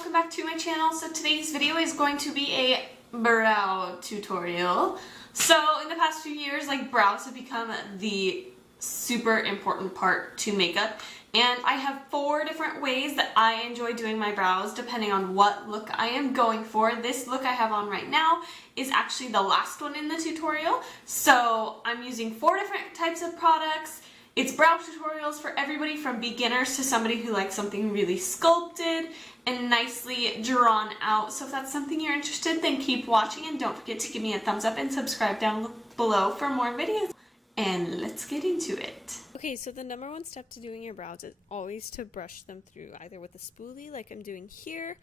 welcome back to my channel. So today's video is going to be a brow tutorial. So in the past few years, brows have become the super important part to makeup, and I have 4 different ways that I enjoy doing my brows depending on what look I am going for. This look I have on right now is actually the last one in the tutorial. So I'm using 4 different types of products. It's brow tutorials for everybody from beginners to somebody who likes something really sculpted and nicely drawn out. So if that's something you're interested in, then keep watching and don't forget to give me a thumbs up and subscribe down below for more videos. And let's get into it. Okay, so the number 1 step to doing your brows is always to brush them through, either with a spoolie like I'm doing here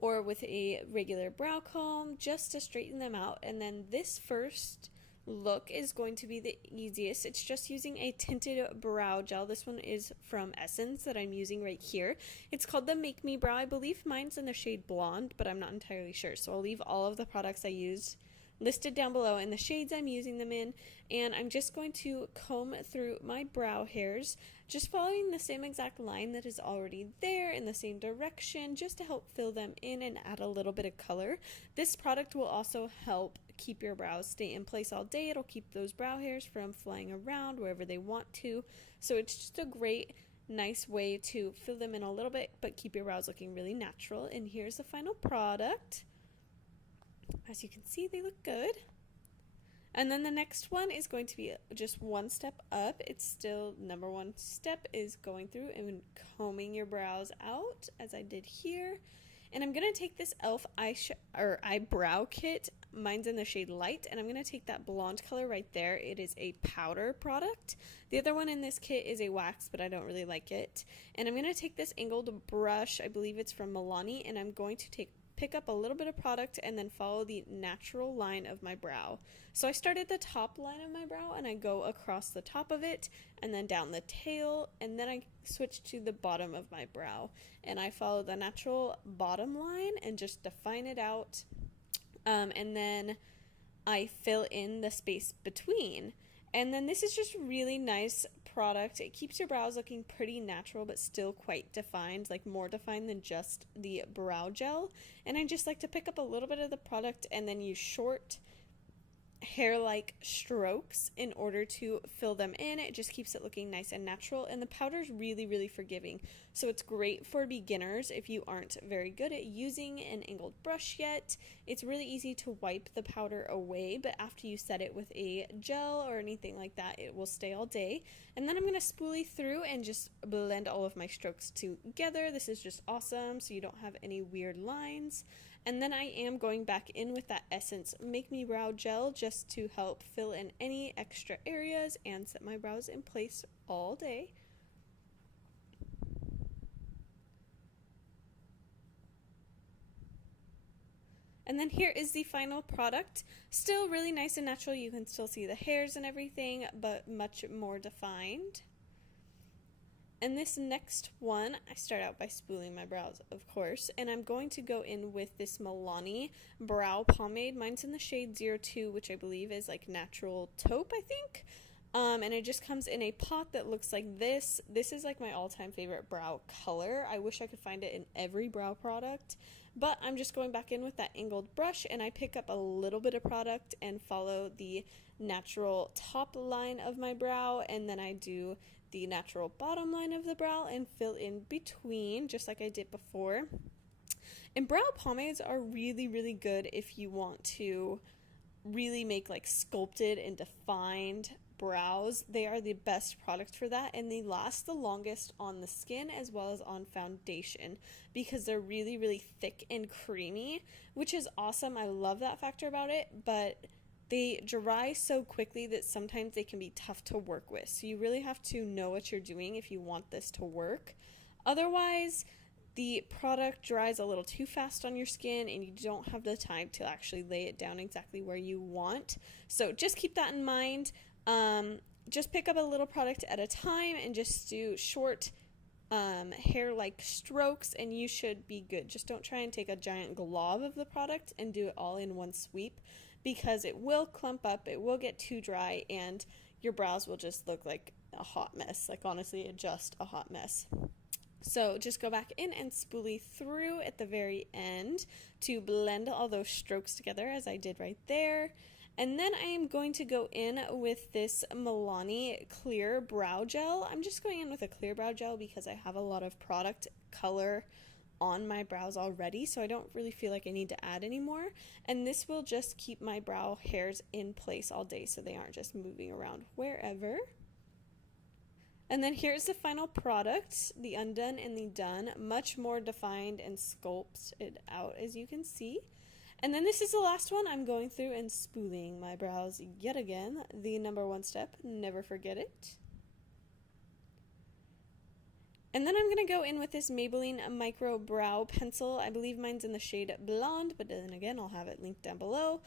or with a regular brow comb just to straighten them out. And then this first look is going to be the easiest. It's just using a tinted brow gel. This one is from Essence that I'm using right here. It's called the Make Me Brow. I believe mine's in the shade Blonde, but I'm not entirely sure. So I'll leave all of the products I used listed down below and the shades I'm using them in, and I'm just going to comb through my brow hairs, just following the same exact line that is already there in the same direction, just to help fill them in and add a little bit of color. This product will also help keep your brows stay in place all day. It'll keep those brow hairs from flying around wherever they want to, so it's just a great nice way to fill them in a little bit but keep your brows looking really natural. And here's the final product. As you can see, they look good. And then the next one is going to be just one step up. It's still number 1 step is going through and combing your brows out, as I did here. And I'm going to take this e.l.f. Eyebrow Kit. Mine's in the shade Light, and I'm going to take that blonde color right there. It is a powder product. The other one in this kit is a wax, but I don't really like it. And I'm going to take this angled brush, I believe it's from Milani, and I'm going to pick up a little bit of product and then follow the natural line of my brow. So I start at the top line of my brow and I go across the top of it and then down the tail, and then I switch to the bottom of my brow and I follow the natural bottom line and just define it out, and then I fill in the space between. And then this is just really nice product. It keeps your brows looking pretty natural but still quite defined, like more defined than just the brow gel. And I just like to pick up a little bit of the product and then use short hair-like strokes in order to fill them in. It just keeps it looking nice and natural, and the powder is really forgiving, so it's great for beginners if you aren't very good at using an angled brush yet. It's really easy to wipe the powder away, but after you set it with a gel or anything like that, it will stay all day. And then I'm going to spoolie through and just blend all of my strokes together. This is just awesome, so you don't have any weird lines. And then I am going back in with that Essence Make Me Brow Gel just to help fill in any extra areas and set my brows in place all day. And then here is the final product. Still really nice and natural. You can still see the hairs and everything, but much more defined. And this next one, I start out by spooling my brows, of course, and I'm going to go in with this Milani brow pomade. Mine's in the shade 02, which I believe is like natural taupe, I think. And it just comes in a pot that looks like this. This is like my all-time favorite brow color. I wish I could find it in every brow product, but I'm just going back in with that angled brush, and I pick up a little bit of product and follow the natural top line of my brow, and then I do the natural bottom line of the brow and fill in between, just like I did before. And brow pomades are really good if you want to really make like sculpted and defined brows. They are the best product for that, and they last the longest on the skin as well as on foundation because they're really thick and creamy, which is awesome. I love that factor about it, but they dry so quickly that sometimes they can be tough to work with. So you really have to know what you're doing if you want this to work. Otherwise, the product dries a little too fast on your skin and you don't have the time to actually lay it down exactly where you want. So just keep that in mind. Just pick up a little product at a time and just do short hair-like strokes and you should be good. Just don't try and take a giant glob of the product and do it all in one sweep, because it will clump up, it will get too dry, and your brows will just look like a hot mess. Like honestly, just a hot mess. So just go back in and spoolie through at the very end to blend all those strokes together as I did right there. And then I am going to go in with this Milani clear brow gel. I'm just going in with a clear brow gel because I have a lot of product color on my brows already, so I don't really feel like I need to add any more. And this will just keep my brow hairs in place all day so they aren't just moving around wherever. And then here's the final product, the Undone and the Done, much more defined and sculpted out as you can see. And then this is the last one. I'm going through and spooling my brows yet again. The #1 step, never forget it. And then I'm going to go in with this Maybelline Micro Brow Pencil. I believe mine's in the shade Blonde, but then again, I'll have it linked down below.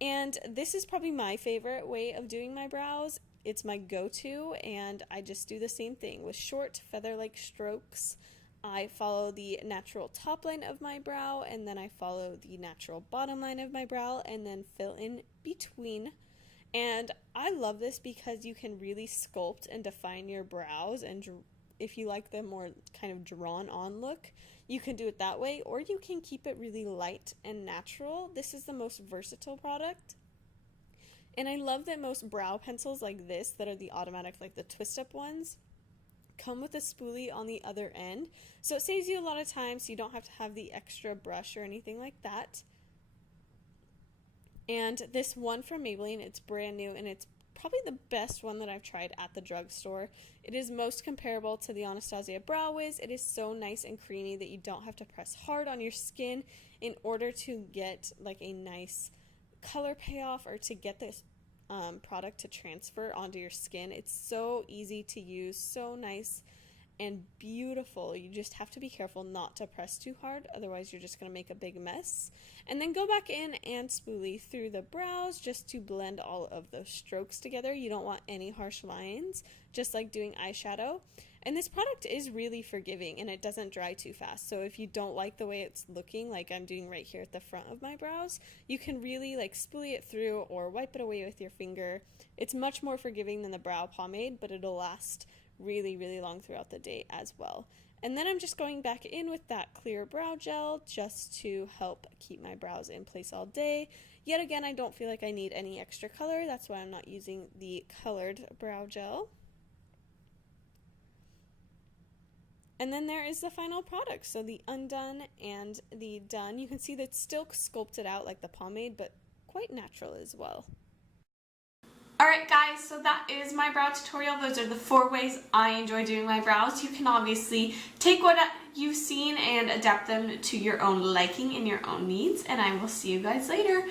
And this is probably my favorite way of doing my brows. It's my go-to, and I just do the same thing with short feather-like strokes. I follow the natural top line of my brow, and then I follow the natural bottom line of my brow, and then fill in between. And I love this because you can really sculpt and define your brows, and if you like the more kind of drawn on look, you can do it that way, or you can keep it really light and natural. This is the most versatile product. And I love that most brow pencils like this that are the automatic, like the twist up ones, come with a spoolie on the other end. So it saves you a lot of time, so you don't have to have the extra brush or anything like that. And this one from Maybelline, it's brand new, and it's probably the best one that I've tried at the drugstore. It is most comparable to the Anastasia Brow Wiz. It is so nice and creamy that you don't have to press hard on your skin in order to get like a nice color payoff or to get this product to transfer onto your skin. It's so easy to use, so nice and beautiful. You just have to be careful not to press too hard, otherwise you're just going to make a big mess. And then go back in and spoolie through the brows just to blend all of those strokes together. You don't want any harsh lines, just like doing eyeshadow. And this product is really forgiving, and it doesn't dry too fast. So if you don't like the way it's looking, like I'm doing right here at the front of my brows, you can really like spoolie it through or wipe it away with your finger. It's much more forgiving than the brow pomade, but it'll last really, really long throughout the day as well. And then I'm just going back in with that clear brow gel just to help keep my brows in place all day. Yet again, I don't feel like I need any extra color. That's why I'm not using the colored brow gel. And then there is the final product. So the Undone and the Done. You can see that it's still sculpted out like the pomade, but quite natural as well. Alright guys, so that is my brow tutorial. Those are the 4 ways I enjoy doing my brows. You can obviously take what you've seen and adapt them to your own liking and your own needs. And I will see you guys later.